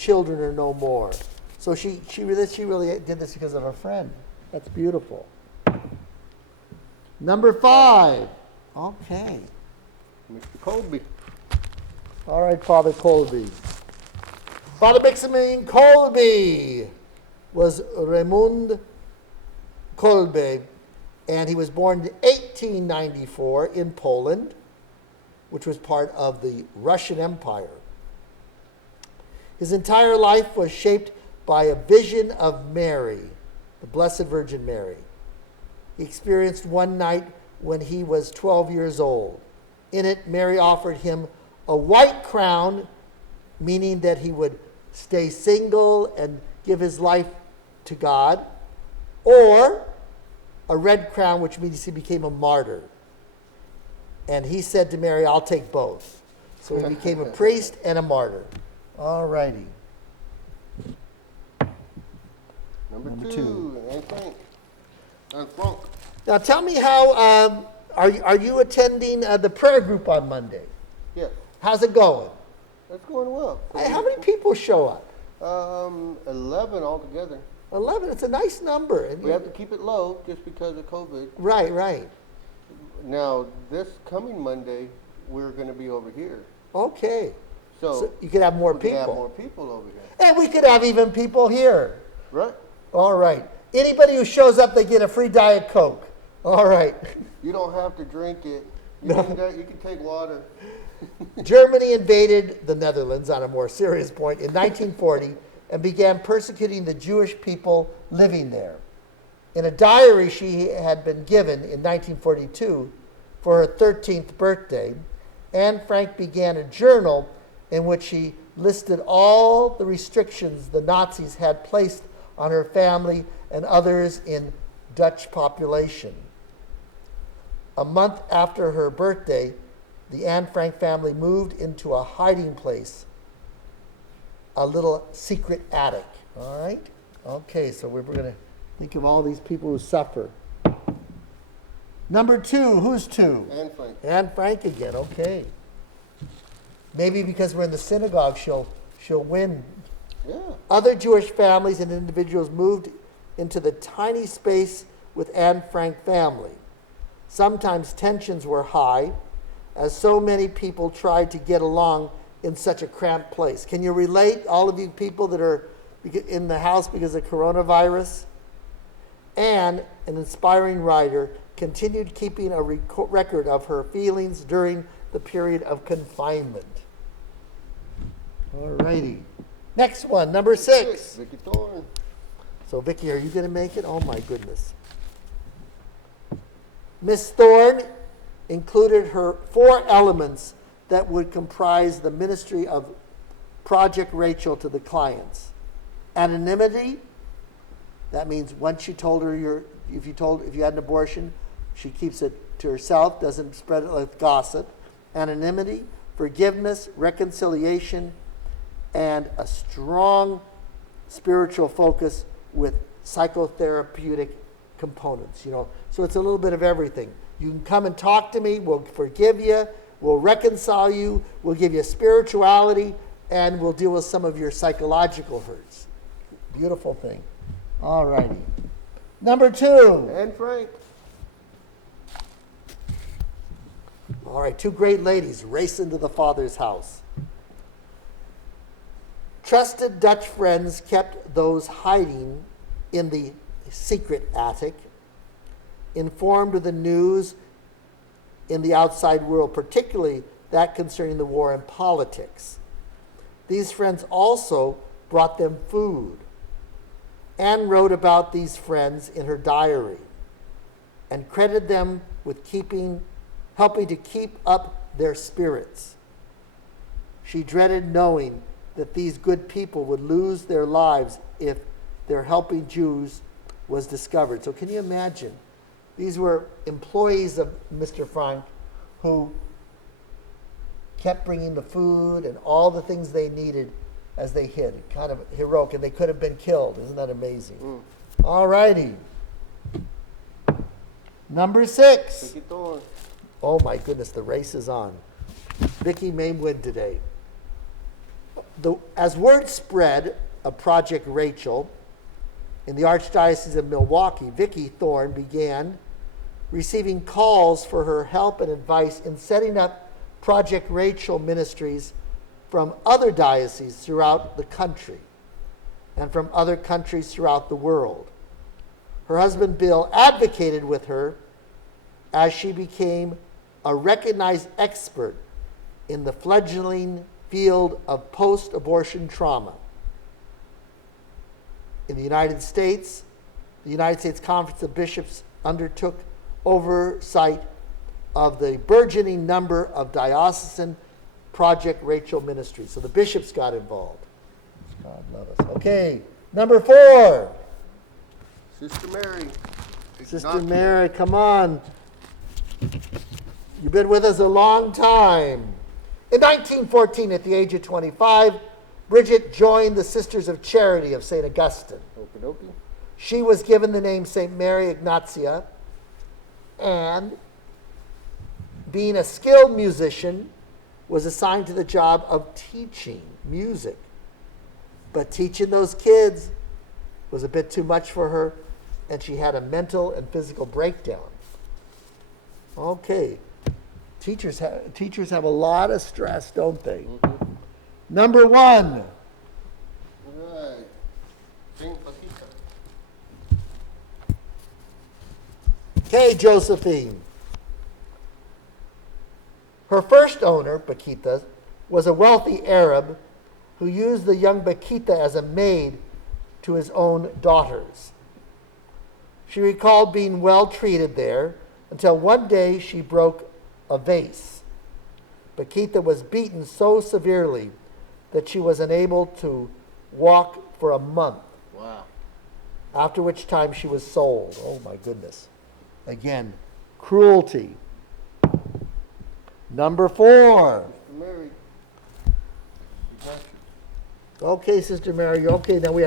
children are no more. So she really did this because of a friend. That's beautiful. Number 5. Okay. Mr. Colby. All right, Father Colby. Father Maximilian Kolbe was Raymond Kolbe, and he was born in 1894 in Poland, which was part of the Russian Empire. His entire life was shaped by a vision of Mary, the Blessed Virgin Mary. He experienced one night when he was 12 years old. In it, Mary offered him a white crown, meaning that he would stay single and give his life to God, or a red crown, which means he became a martyr. And he said to Mary, I'll take both. So he became a priest and a martyr. All righty. Number two. Anne Frank. Anne Frank. Now tell me how, are you attending the prayer group on Monday? Yes. How's it going? That's going well. How many people show up? 11 altogether. 11, it's a nice number. And We have to keep it low just because of COVID. Right, right. Now, this coming Monday, we're going to be over here. Okay. So So you could have more we can have people. more people over here. And we could have even people here. Right? All right. Anybody who shows up, they get a free Diet Coke. All right. You don't have to drink it. You can take water. Germany invaded the Netherlands, on a more serious point, in 1940 and began persecuting the Jewish people living there. In a diary she had been given in 1942 for her 13th birthday, Anne Frank began a journal in which she listed all the restrictions the Nazis had placed on her family and others in Dutch population. A month after her birthday, the Anne Frank family moved into a hiding place, a little secret attic. All right? Okay, so we're going to think of all these people who suffer. Number 2, who's 2? Anne Frank. Anne Frank again, okay. Maybe because we're in the synagogue, she'll win. Yeah. Other Jewish families and individuals moved into the tiny space with Anne Frank family. Sometimes tensions were high, as so many people tried to get along in such a cramped place. Can you relate, all of you people that are in the house because of coronavirus? Anne, an inspiring writer, continued keeping a record of her feelings during the period of confinement. All righty. Next one, number 6. Vicky Thorne. So, Vicki, are you going to make it? Oh, my goodness. Miss Thorne included her 4 elements that would comprise the ministry of Project Rachel to the clients. Anonymity, that means once you told her if you had an abortion, she keeps it to herself, doesn't spread it like gossip. Anonymity, forgiveness, reconciliation, and a strong spiritual focus with psychotherapeutic components, So it's a little bit of everything. You can come and talk to me, we'll forgive you, we'll reconcile you, we'll give you spirituality, and we'll deal with some of your psychological hurts. Beautiful thing. All righty. Number 2. Anne Frank. All right, 2 great ladies race into the Father's house. Trusted Dutch friends kept those hiding in the secret attic informed of the news in the outside world, particularly that concerning the war and politics. These friends also brought them food. Anne wrote about these friends in her diary and credited them with helping to keep up their spirits. She dreaded knowing that these good people would lose their lives if their helping Jews was discovered. So can you imagine? These were employees of Mr. Frank who kept bringing the food and all the things they needed as they hid. Kind of heroic, and they could have been killed. Isn't that amazing? All righty. Number 6. Vicky Thorne. Oh my goodness, the race is on. Vicky may win today. As word spread of Project Rachel in the Archdiocese of Milwaukee, Vicki Thorne began receiving calls for her help and advice in setting up Project Rachel ministries from other dioceses throughout the country and from other countries throughout the world. Her husband Bill advocated with her as she became a recognized expert in the fledgling field of post-abortion trauma. In the United States Conference of Bishops undertook oversight of the burgeoning number of diocesan Project Rachel ministries. So the bishops got involved. God love us. Okay, number 4. Sister Mary. Sister Mary, come on. You've been with us a long time. In 1914, at the age of 25, Bridget joined the Sisters of Charity of St. Augustine. Okie dokie. She was given the name St. Mary Ignatia, and being a skilled musician, was assigned to the job of teaching music. But teaching those kids was a bit too much for her, and she had a mental and physical breakdown. Okay. Teachers have a lot of stress, don't they? Mm-hmm. Number 1. Right. Saint Paquita. Okay, Josephine. Her first owner, Paquita, was a wealthy Arab who used the young Paquita as a maid to his own daughters. She recalled being well treated there until one day she broke a vase. Paquita was beaten so severely that she was unable to walk for a month, Wow. after which time she was sold. Oh my goodness. Again, cruelty. Number 4. Sister Mary. Ignatia. Okay, Sister Mary. Okay, now we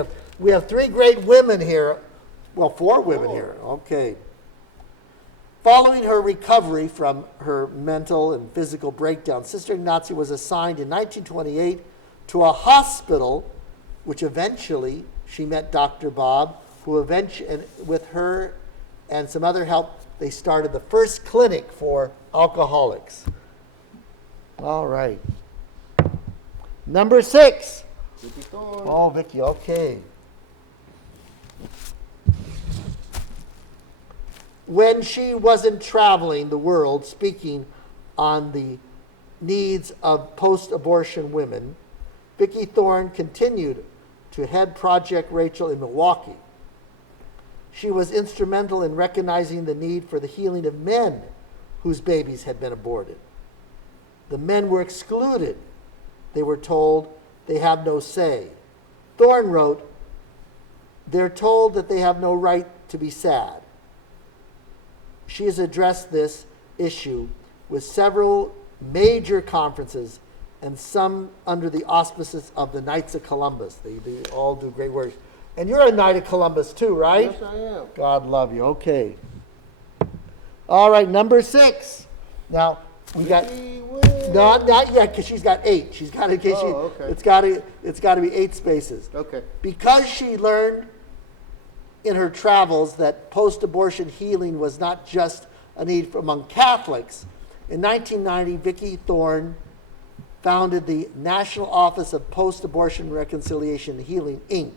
have 3 great women here. Well, 4 women here. Okay. Following her recovery from her mental and physical breakdown, Sister Ignatia was assigned in 1928 to a hospital, which eventually she met Dr. Bob, who eventually, and with her and some other help, they started the first clinic for alcoholics. All right. Number 6. Vicki Thorne. Oh, Vicki, okay. When she wasn't traveling the world speaking on the needs of post-abortion women, Vicki Thorne continued to head Project Rachel in Milwaukee. She was instrumental in recognizing the need for the healing of men whose babies had been aborted. The men were excluded. They were told they have no say. Thorne wrote, "They're told that they have no right to be sad." She has addressed this issue with several major conferences and some under the auspices of the Knights of Columbus. They all do great work. And you're a Knight of Columbus too, right? Yes, I am. God love you. Okay. All right, number 6. Now, we got... Vicki wins. No, not yet, because she's got 8. She's got to... Oh, okay. It's got to be 8 spaces. Okay. Because she learned in her travels that post-abortion healing was not just a need among Catholics, in 1990, Vicki Thorne founded the National Office of Post-Abortion Reconciliation and Healing, Inc.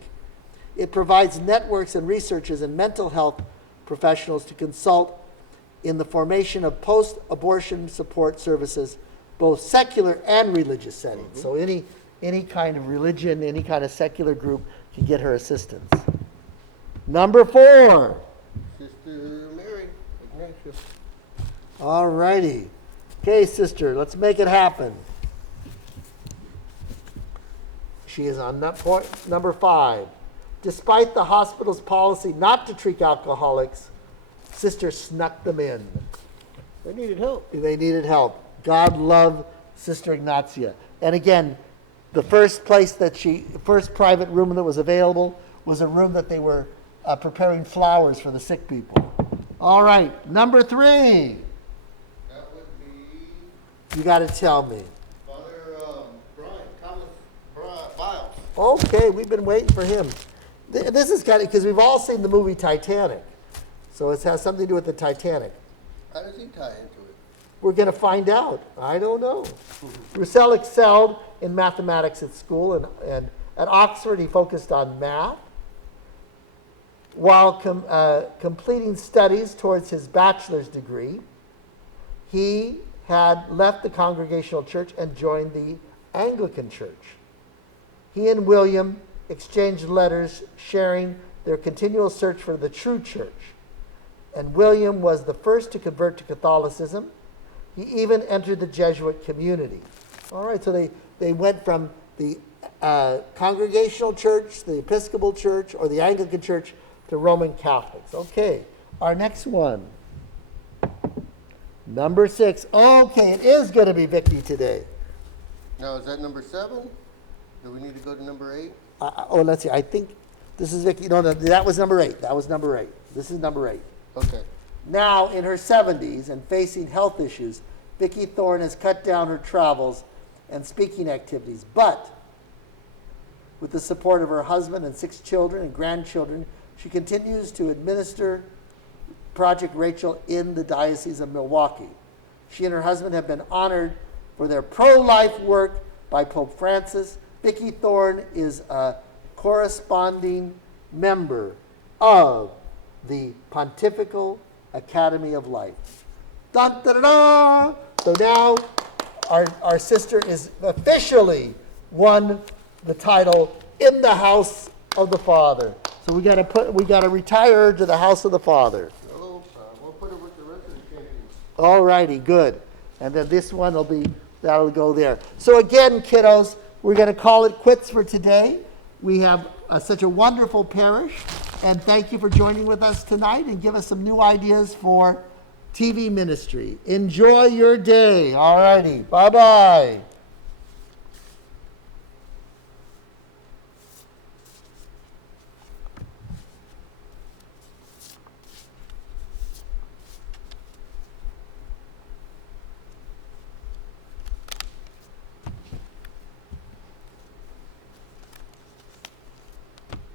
It provides networks and researchers and mental health professionals to consult in the formation of post-abortion support services, both secular and religious settings. So any kind of religion, any kind of secular group can get her assistance. Number 4. Sister Mary Ignatia. All righty. Okay, sister, let's make it happen. She is on number 5. Despite the hospital's policy not to treat alcoholics, Sister snuck them in. They needed help. They needed help. God loved Sister Ignatia. And again, the first private room that was available was a room that they were preparing flowers for the sick people. All right, number 3. That would be You got to tell me. Father Brian, Thomas Brian. Okay, we've been waiting for him. This is kind of, because we've all seen the movie Titanic. So it has something to do with the Titanic. How does he tie into it? We're going to find out. I don't know. Roussel excelled in mathematics at school, and at Oxford he focused on math. While completing studies towards his bachelor's degree, he had left the Congregational Church and joined the Anglican Church. He and William exchanged letters sharing their continual search for the true church. And William was the first to convert to Catholicism. He even entered the Jesuit community. All right, so they went from the Congregational Church, the Episcopal Church, or the Anglican Church to Roman Catholics. Okay, our next one. Number 6. Okay, it is going to be Vicky today. Now, is that number 7? Do we need to go to number 8? Let's see. I think this is Vicky. No, that was number 8. That was number 8. This is number 8. Okay. Now, in her 70s and facing health issues, Vicky Thorne has cut down her travels and speaking activities. But with the support of her husband and 6 children and grandchildren, she continues to administer Project Rachel in the Diocese of Milwaukee. She and her husband have been honored for their pro-life work by Pope Francis. Vicky Thorne is a corresponding member of the Pontifical Academy of Life. Dun, da, da, da. So now our sister is officially won the title in the house of the Father. So we gotta retire her to the house of the Father. We'll put it with the rest of the champions. All righty, good. And then this one that'll go there. So again, kiddos, we're going to call it quits for today. We have such a wonderful parish, and thank you for joining with us tonight and give us some new ideas for TV ministry. Enjoy your day. All righty. Bye-bye.